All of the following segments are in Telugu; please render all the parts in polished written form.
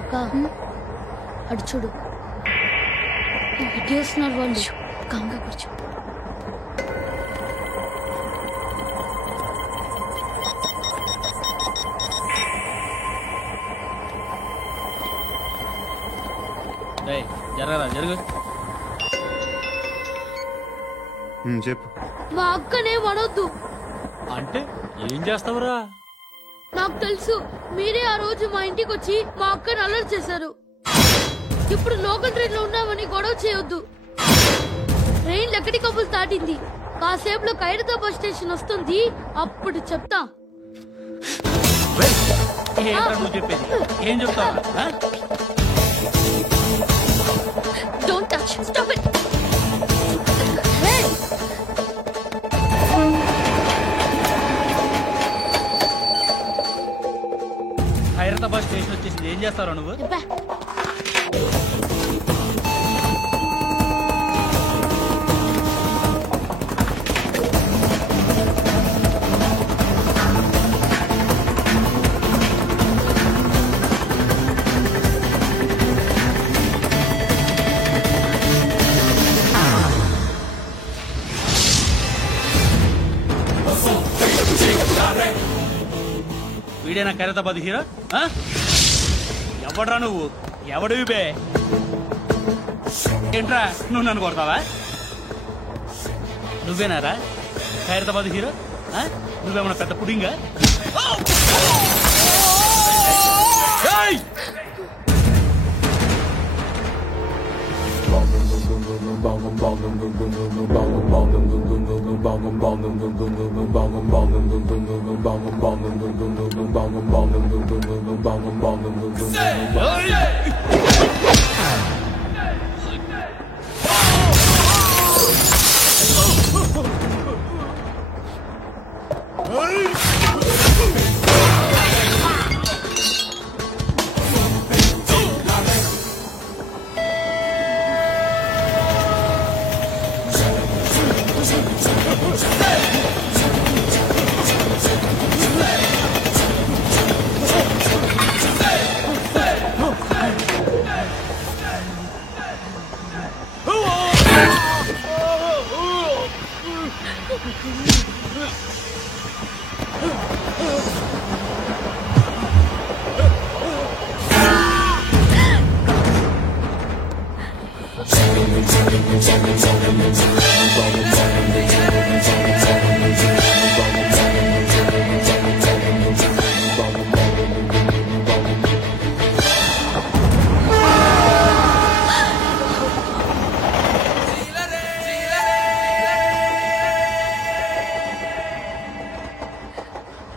అక్క అటు చూడు, ఇటు వస్తున్నారు వాళ్ళు. కాంగా కూర్చో. జరగరా జరుగు. చెప్పు. మా అక్కనే వనొద్దు అంటే ఏం చేస్తావురా? నాకు తెలుసు, మీరే ఆ రోజు మా ఇంటికి వచ్చి మా అక్కని అల్లరి చేశారు. ఇప్పుడు లోకల్ ట్రైన్ లో ఉన్నామని గొడవ చేయొద్దు. ట్రైన్ లక్కడి కప్పులు దాటింది. కాసేపులో ఖైరతాబాద్ స్టేషన్ వస్తుంది, అప్పుడు చెప్తా. నువ్వు చెప్పేది ఏం చెప్తావా? Don't touch. Stop it. Khairatabad station వచ్చేసింది, ఏం చేస్తారా నువ్వు? వీడేనా ఖైరతాబాద్ హీరో? ఎవడ్రా నువ్వు? ఎవడివి బే? ఏంట్రా నువ్వు నన్ను కొడతావా? నువ్వేనారా ఖైరతాబాద్ హీరో? నువ్వేమన్నా పెద్ద పుడింగా?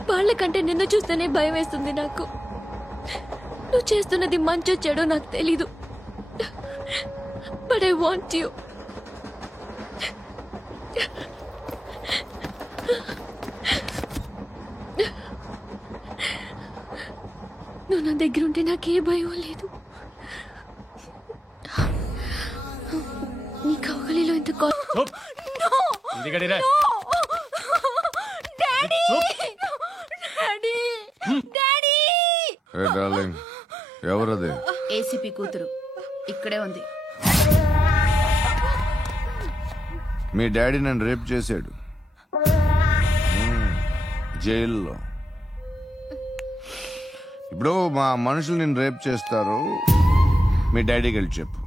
వాళ్ళకంటే నిన్ను చూస్తేనే భయం వేస్తుంది నాకు. నువ్వు చేస్తున్నది మంచో చెడో నాకు తెలీదు, బట్ ఐ వాంట్ యు. నువ్వు నా దగ్గర ఉంటే నాకే భయం లేదు. నీ కౌగలిలో ఇంత ఎవరది? ఏసీపీ కూతురు ఇక్కడే ఉంది. మీ డాడీ నన్ను రేప్ చేశాడు జైల్లో. ఇప్పుడు మా మనుషులు నిన్ను రేప్ చేస్తారు, మీ డాడీకి వెళ్ళి చెప్పు.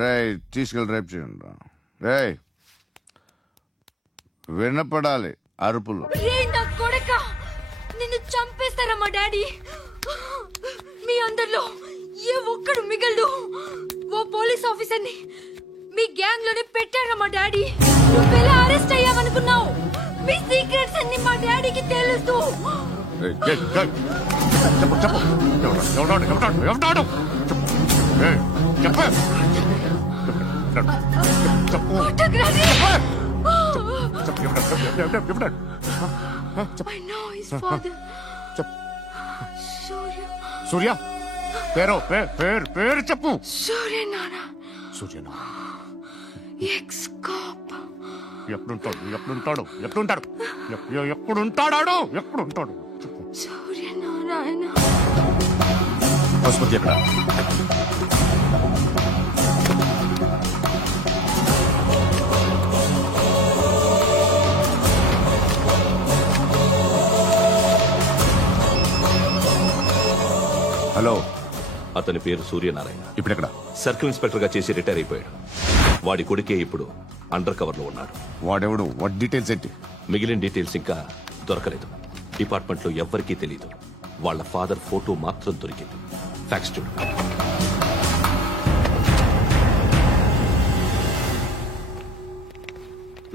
రేయ్ తీసుకెళ్ళి రేప్ చేయండి. రేయ్ వినపడాలి అరుపులు. నిన్ను చంపేస్తారా మా డాడీ? మీ అందరిలో ఏ ఒక్కడు మిగలడు. ఓ పోలీస్ ఆఫీసర్ని మీ గ్యాంగ్ లోనే పెట్టారా మా డాడీ? నువ్వెలా అరెస్ట్ అయ్యావనుకున్నావు? మీ సీక్రెట్స్ అన్ని మా డాడీకి తెలుసు. సూర్య పేరు పేరు చెప్పు. సూర్యనారాయణ. ఎప్పుడుంటాడు ఎప్పుడుంటాడు సూర్యనారాయణ. పశుపతి ఎక్కడ? హలో, అతని పేరు సూర్యనారాయణ. ఇప్పుడెక్కడ? సర్కిల్ ఇన్స్పెక్టర్ గా చేసి రిటైర్ అయిపోయాడు. వాడి కొడుకే ఇప్పుడు అండర్ కవర్ లో ఉన్నాడు. వాడెవడు? వాట్ డీటెయిల్స్ ఏంటి? మిగిలిన డీటెయిల్స్ ఇంకా దొరకలేదు. డిపార్ట్మెంట్ లో ఎవ్వరికీ తెలియదు. వాళ్ళ ఫాదర్ ఫోటో మాత్రం దొరికింది. ఫ్యాక్స్ చూడు.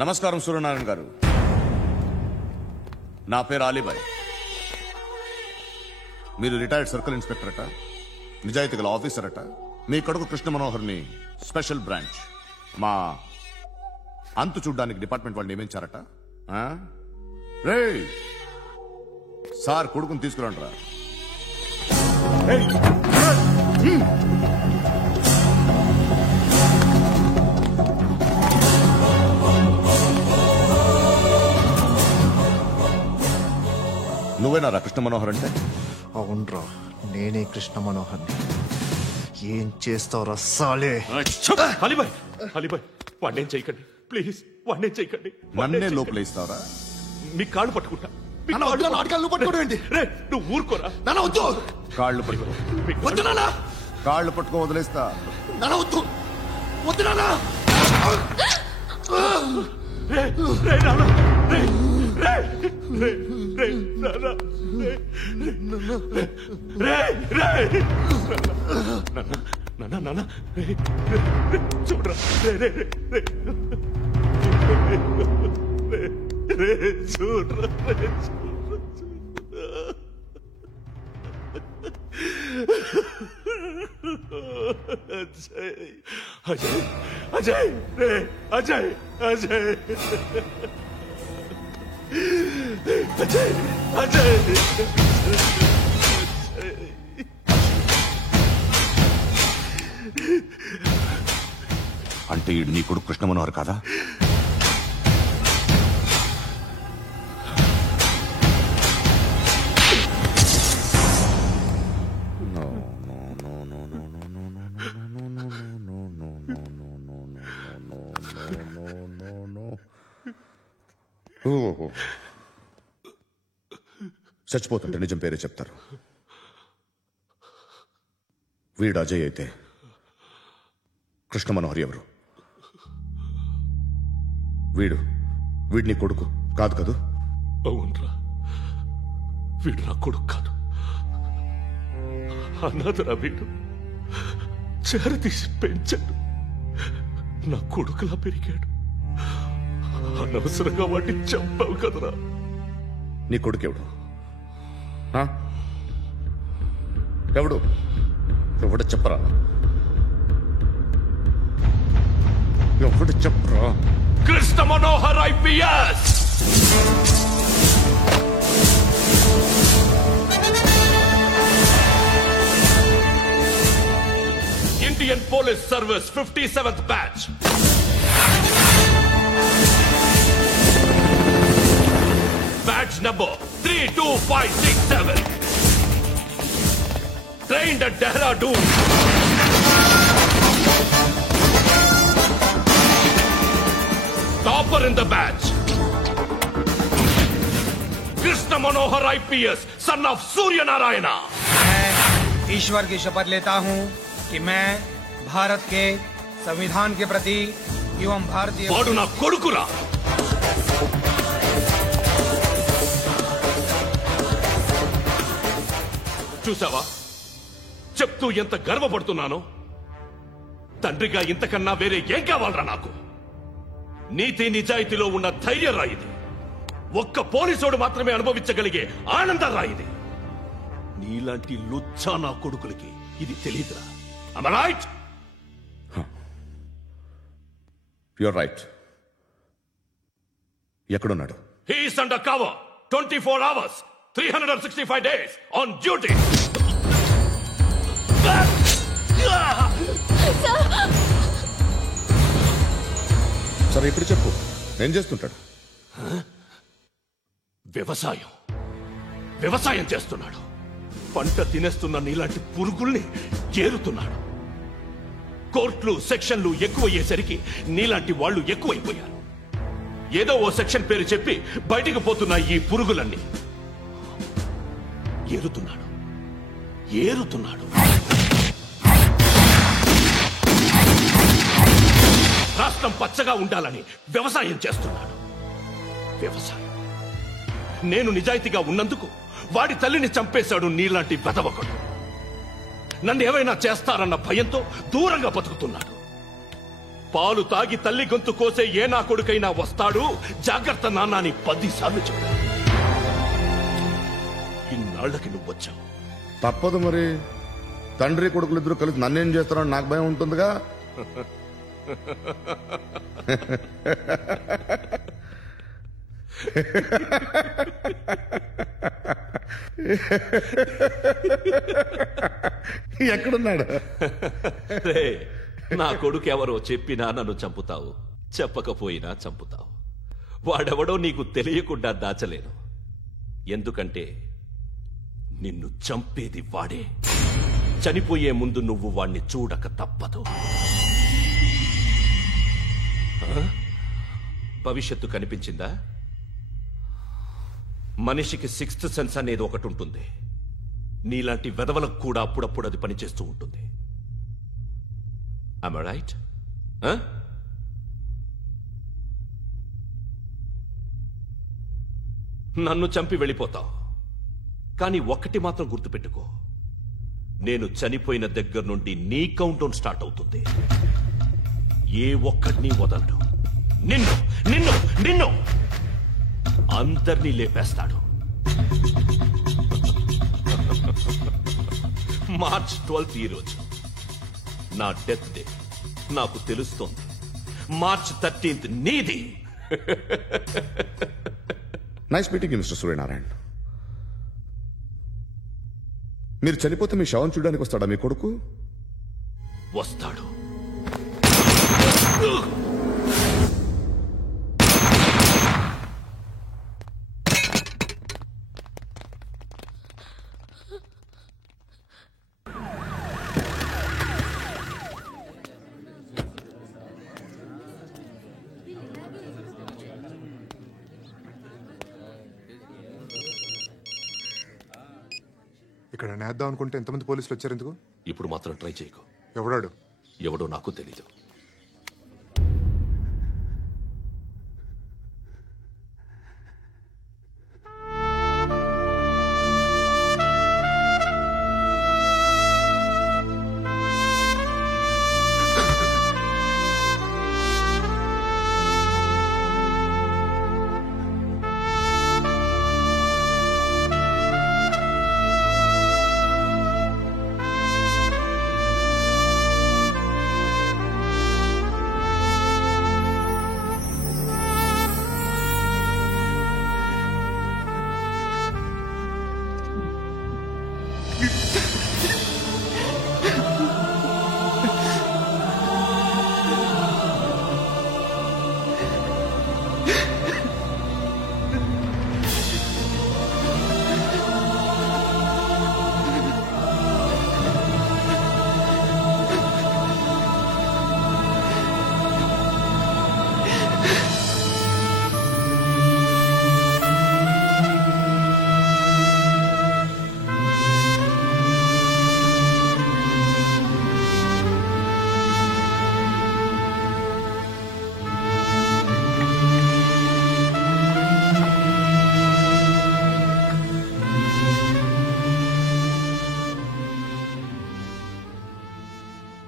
నమస్కారం సూర్యనారాయణ గారు. నా పేరు అలీబాయ్. మీరు రిటైర్డ్ సర్కిల్ ఇన్స్పెక్టర్ అట, నిజాయితీ గల ఆఫీసర్ అట. మీ కొడుకు కృష్ణ మనోహర్ని స్పెషల్ బ్రాంచ్ మా అంతు చూడ్డానికి డిపార్ట్మెంట్ వాళ్ళు నియమించారట. రే సార్, కొడుకుని తీసుకురండి రా. నువ్వేనారా కృష్ణ మనోహర్ అంటే? అవునరా, నేనే కృష్ణ మనోహర్ని. ఏం చేస్తావురా సాలే? అలీబాయ్, అలీబాయ్, వాడినేం చేయకండి ప్లీజ్, వాడినేం చేయకండి. నన్నే లోపలేస్తావరా? మీ కాళ్ళు పట్టుకుంటా. నువ్వు ఊరుకోరా. కాళ్ళు పట్టుకో. కాళ్ళు పట్టుకో, వదిలేస్తా. చూడరా, చూడరా. అజయ్, అజయ్, అజయ్, అజయ్, అజయ్, అజయ్. అంటే ఈడు నీ కొడుకు కృష్ణ మనోహర్ కాదా? చచ్చిపోతుంటే నిజం పేరే చెప్తారు. వీడు అజయ్ అయితే కృష్ణ మనోహర్ ఎవరు? వీడిని కొడుకు కాదు కదూ? అవునరా, వీడు నా కొడుకు కాదు, అన్నదరా. వీడు చేరతీసి పెంచాడు, నా కొడుకులా పెరిగాడు. అనవసరంగా వాడిని చంపావు కదరా. నీ కొడుకెవడు? ఎవడు? ఎవడు చెప్పరా? ఎవడు చెప్పరా? Krishna Manohar IPS. Indian police service 57th batch. Badge number 32567. Trained at Dehradun. Topper in the batch. Krishna Manohar IPS, son of Surya Narayana. मैं ईश्वर की शपथ लेता हूं कि मैं भारत के संविधान के प्रति एवं भारतीय वाडु ना कोडुकुरा. చూసావా, చెప్తూ ఎంత గర్వపడుతున్నానో. తండ్రిగా ఇంతకన్నా వేరే ఏం కావాలరా నాకు? నీతి నిజాయితీలో ఉన్న ధైర్యం రా ఇది. ఒక్క పోలీసోడు మాత్రమే అనుభవించగలిగే ఆనందం రా ఇది. నీలాంటి లుచ్చా నా కొడుకులకి ఇది తెలీదురా. Am I right? You're right. ఎక్కడున్నాడు? He is under cover 24 hours 365 days on duty. సరే, ఇప్పుడు చెప్పు, ఏం చేస్తుంటాడు? వ్యవసాయం చేస్తున్నాడు. పంట తినేస్తున్న నీలాంటి పురుగుల్ని ఏరుతున్నాడు. కోర్టులు సెక్షన్లు ఎక్కువయ్యేసరికి నీలాంటి వాళ్ళు ఎక్కువైపోయారు. ఏదో ఓ సెక్షన్ పేరు చెప్పి బయటికి పోతున్న ఈ పురుగులన్నీ ఏరుతున్నాడు. రాష్ట్రం పచ్చగా ఉండాలని వ్యవసాయం చేస్తున్నాడు. నేను నిజాయితీగా ఉన్నందుకు వాడి తల్లిని చంపేశాడు నీలాంటి వెధవకుడు. నన్ను ఏమైనా చేస్తారన్న భయంతో దూరంగా బతుకుతున్నాడు. పాలు తాగి తల్లి గొంతు కోసే ఏ నా కొడుకైనా వస్తాడు, జాగ్రత్త నాన్న అని 10 సార్లు చెప్పాడు. ఇన్నాళ్లకి నువ్వు వచ్చావు. తప్పదు మరి. తండ్రి కొడుకులు ఇద్దరు కలిసి నన్నేం చేస్తారని నాకు భయం ఉంటుందిగా. ఎక్కడున్నాడు? నా కొడుకు ఎవరో చెప్పినా నన్ను చంపుతావు, చెప్పకపోయినా చంపుతావు. వాడెవడో నీకు తెలియకుండా దాచలేను. ఎందుకంటే నిన్ను చంపేది వాడే. చనిపోయే ముందు నువ్వు వాణ్ణి చూడక తప్పదు. భవిష్యత్తు కనిపించిందా? మనిషికి 6th సెన్స్ అనేది ఒకటి ఉంటుంది. నీలాంటి వెధవలకు కూడా అప్పుడప్పుడు అది పనిచేస్తూ ఉంటుంది. Am I right? నన్ను చంపి వెళ్ళిపోతావు. కానీ ఒక్కటి మాత్రం గుర్తుపెట్టుకో, నేను చనిపోయిన దగ్గర నుండి నీ కౌంటౌన్ స్టార్ట్ అవుతుంది. ఏ ఒక్కడిని వదలడు. నిన్ను నిన్ను నిన్ను అందరినీ లేపేస్తాడు. మార్చ్ 12 ఈ రోజు నా డెత్ డే. నాకు తెలుస్తోంది. మార్చ్ 13 నీది. Nice meeting mister Suryanarayana. మీరు చనిపోతే మీ శవం చూడడానికి వస్తాడా మీ కొడుకు? వస్తాడు. ఇక్కడ నేద్దాం అనుకుంటే ఎంతమంది పోలీసులు వచ్చారు ఎందుకు? ఇప్పుడు మాత్రం ట్రై చేయకు. ఎవడాడు? ఎవడో నాకు తెలీదు.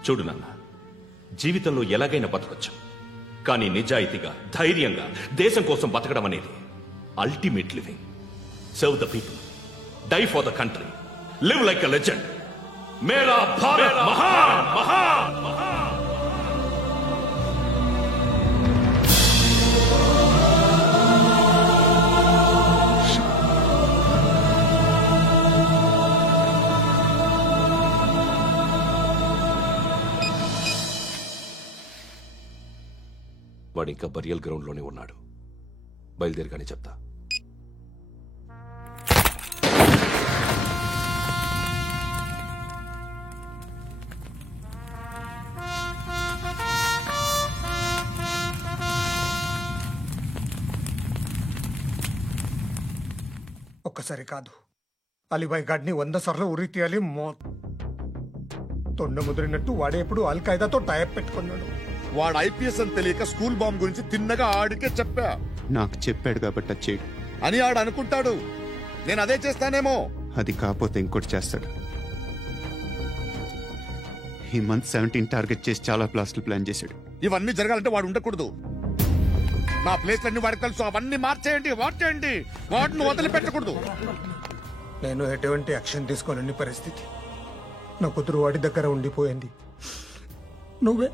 చూడు నాన్న, జీవితంలో ఎలాగైనా బతకొచ్చు. కానీ నిజాయితీగా, ధైర్యంగా దేశం కోసం బతకడం అనేది ultimate living. Serve the people, die for the country, live like a legend. మేరా భారత్ మహాన్ మహాన్ మహాన్. వాడు ఇంకా బరియల్ గ్రౌండ్ లోనే ఉన్నాడు. బయలుదేరగానే చెప్తా. ఒక్కసారి కాదు, అలీబాయ్ గాడిని 100 సార్లు ఉరి తీయాలి. తొండ ముదిరినట్టు వాడే ఎప్పుడు అల్ ఖైదాతో టైప్ పెట్టుకున్నాడు. వాడు ఐపీఎస్ అని తెలియక స్కూల్ బాంబ్ గురించి తిన్నగా ఆడికే చెప్పా. నాకు చెప్పాడు కాబట్టి అది చేయడు అని ఆడు అనుకుంటాడు. నేను అదే చేస్తానేమో. అది కాకపోతే ఇంకోటి చేస్తాడు. ఈ మంత్ 17 టార్గెట్ చేసి చాలా బ్లాస్ట్లు ప్లాన్ చేశాడు. ఇవన్నీ జరగాలంటే వాడు ఉండకూడదు. నా ప్లేస్లన్నీ వాడికి తెలుసు. అవన్నీ మార్చేయండి, వాటిని వదిలిపెట్టకూడదు. నేను ఎటువంటి యాక్షన్ తీసుకోలేని పరిస్థితి. నా కూతురు వాడి దగ్గర ఉండిపోయింది. నువ్వే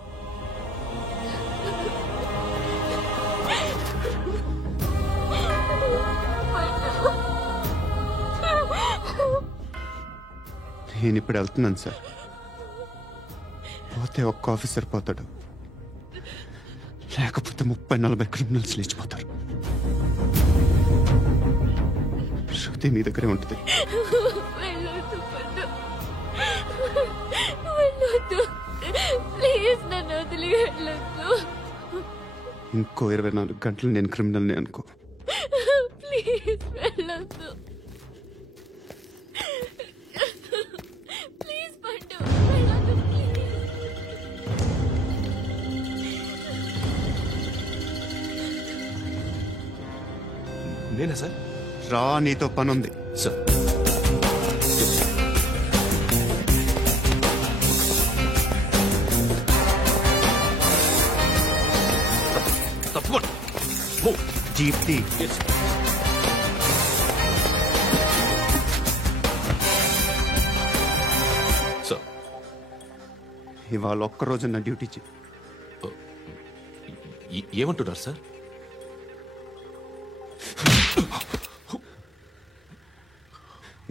నేను ఇప్పుడు వెళ్తున్నాను సార్. పోతే ఒక్క ఆఫీసర్ పోతాడు, లేకపోతే 30-40 క్రిమినల్స్ లేచిపోతారు. శృతి మీ దగ్గరే ఉంటుంది. ప్లీజ్ నన్ను వదిలి వెళ్ళొద్దు. ఇంకో 24 గంటలు నేను క్రిమినల్ని అనుకో. ప్లీజ్ వెళ్ళొద్దు. ప్లీజ్ పండు వెళ్ళొద్దు. నేనా సార్? రా, నీతో పనుంది. సార్ తప్పకుండా జీప్ తీ. సార్ ఇవాళ ఒక్కరోజు నా డ్యూటీ చేయి. ఏమంటున్నారు సార్?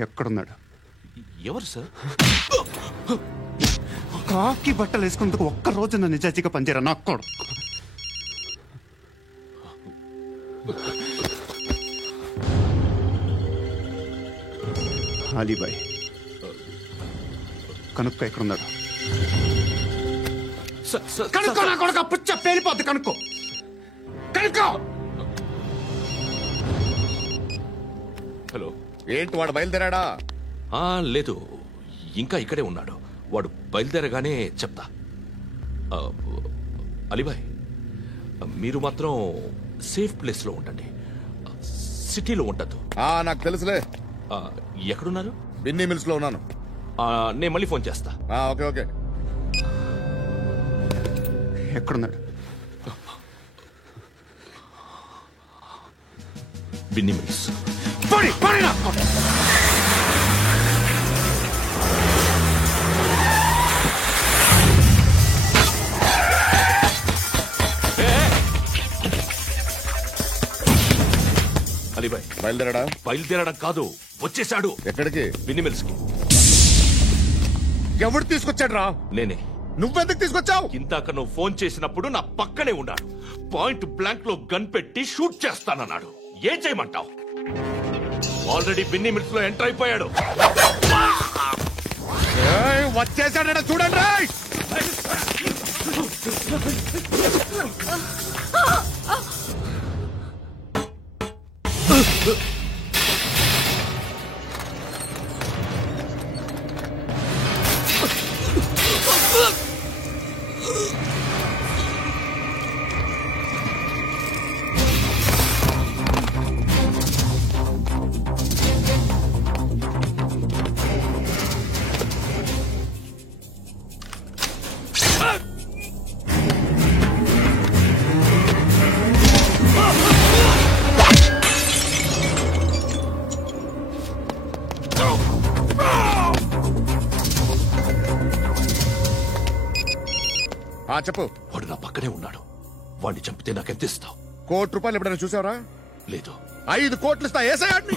ఎక్కడున్నాడు? ఎవరు సార్? కాకి బట్టలు వేసుకున్నందుకు ఒక్కరోజు నా నిజాజీగా పనిచేయరా నాకు కూడా. అలీబాయ్ కనుక్కో ఎక్కడున్నాడు. కనుక్కో నా కొడుకు. పుచ్చ పేలిపోద్ది. కనుక్కో. హలో. ఏంటి వాడు బయలుదేరాడా? లేదు, ఇంకా ఇక్కడే ఉన్నాడు. వాడు బయలుదేరగానే చెప్తా. అలీబాయ్, మీరు మాత్రం సేఫ్ ప్లేస్ లో ఉండండి, సిటీలో ఉండద్దు. నాకు తెలుసులే. ఎక్కడున్నారు? బిన్నీ మిల్స్ లో ఉన్నాను. నేను మళ్ళీ ఫోన్ చేస్తా. Okay okay. ఎక్కడున్నాడు? బిన్నీ మిల్స్. అలీబాయ్ బయలుదేరాడా? బయలుదేరడం కాదు, వచ్చేసాడు. ఎక్కడికి? బిన్నీ మిల్స్ కి. ఎవడు తీసుకొచ్చాడు రా? నేనే. నువ్వెందుకు తీసుకొచ్చావు? ఇందాక నువ్వు ఫోన్ చేసినప్పుడు నా పక్కనే ఉన్నాడు. పాయింట్ బ్లాంక్ లో గన్ పెట్టి షూట్ చేస్తానన్నాడు. ఏం చేయమంటావు? ఆల్రెడీ బిన్నీ మిల్స్ లో ఎంటర్ అయిపోయాడు. వచ్చేసాడ చూడండి. చెప్పు. వాడు నా పక్కనే ఉన్నాడు. వాడిని చంపితే నాకెంత ఇస్తావు? ₹1,00,00,000 ఎప్పుడైనా చూసావరా? లేదు. 5 కోట్లు ఇస్తా. ఏసాయాడిని.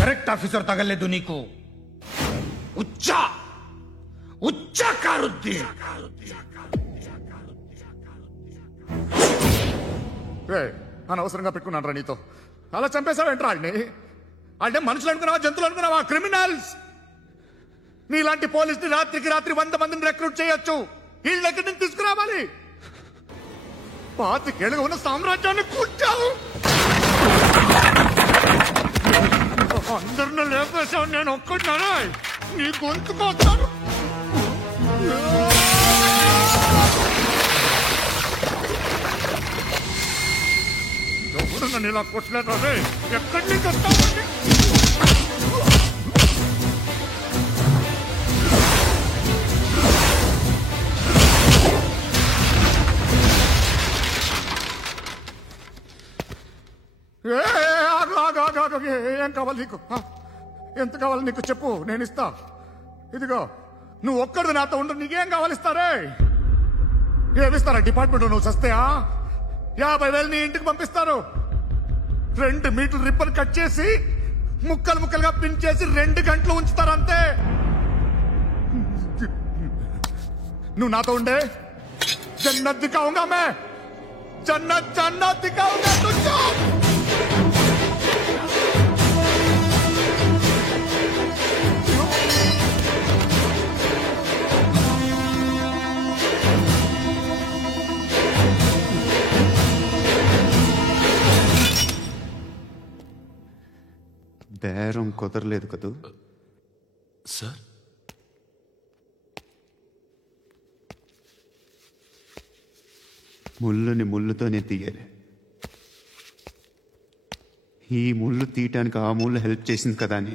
కరెక్ట్ ఆఫీసర్ తగలేదు నీకు. ఉచ్చ కారుద్ది. అనవసరంగా పెట్టుకున్నాను రా నీతో. అలా చంపేశావేంట్రా ఆయన్ని? అంటే మనుషులు అనుకున్నావా, జంతువులు అనుకున్నావా? క్రిమినల్స్. నీలాంటి పోలీసుని రాత్రికి రాత్రి 100 మందిని రిక్రూట్ చేయొచ్చు. వీళ్ళ దగ్గర నుంచి తీసుకురావాలి. 25 ఏళ్ళుగా ఉన్న సామ్రాజ్యాన్ని కూర్చావు. అందరిని లేపేశావు, నేను ఒక్కడినారా? నీ గొంతుకొస్తాను. ఎవరు నన్ను ఇలా కొట్టలేదు రే? ఎక్కడి నుంచి వస్తావండి? ఏం కావాలి నీకు? ఎంత కావాలి నీకు చెప్పు, నేను ఇస్తా. ఇదిగో నువ్వు ఒక్కడు నాతో ఉండు. నీకేం కావాలి ఇస్తారే? ఏమిస్తారా డిపార్ట్మెంట్? నువ్వు సస్తేయా? 50,000 నీ ఇంటికి పంపిస్తారు. 2 మీటర్లు రిబ్బన్ కట్ చేసి ముక్కలు ముక్కలుగా పిన్ చేసి 2 గంటలు ఉంచుతారు అంతే. నువ్వు నాతో ఉండే జన్నత్ దిఖాऊंगा मैं, जन्नत दिखाऊंगा तुझको. బేరం కుదరలేదు కదూ సార్? ముళ్ళుని ముళ్ళుతోనే తీయాలి. ఈ ముళ్ళు తీయటానికి ఆ ముళ్ళు హెల్ప్ చేసింది కదా అని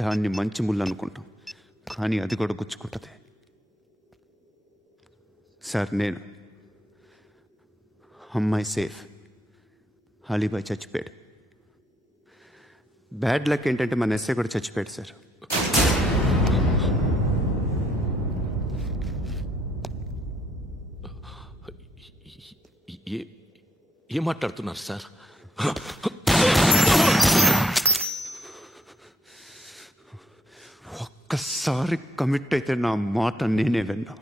దాన్ని మంచి ముళ్ళు అనుకుంటాం, కానీ అది కూడా గుచ్చుకుంటుంది. సార్, నేను అమ్మాయి సేఫ్, అలీబాయ్ చచ్చిపోయాడు. బ్యాడ్ లక్ ఏంటంటే మన ఎస్ఐ కూడా చచ్చిపోయాడు సార్. ఏం మాట్లాడుతున్నారు సార్? ఒక్కసారి కమిట్ అయితే నా మాట నేనే విన్నా.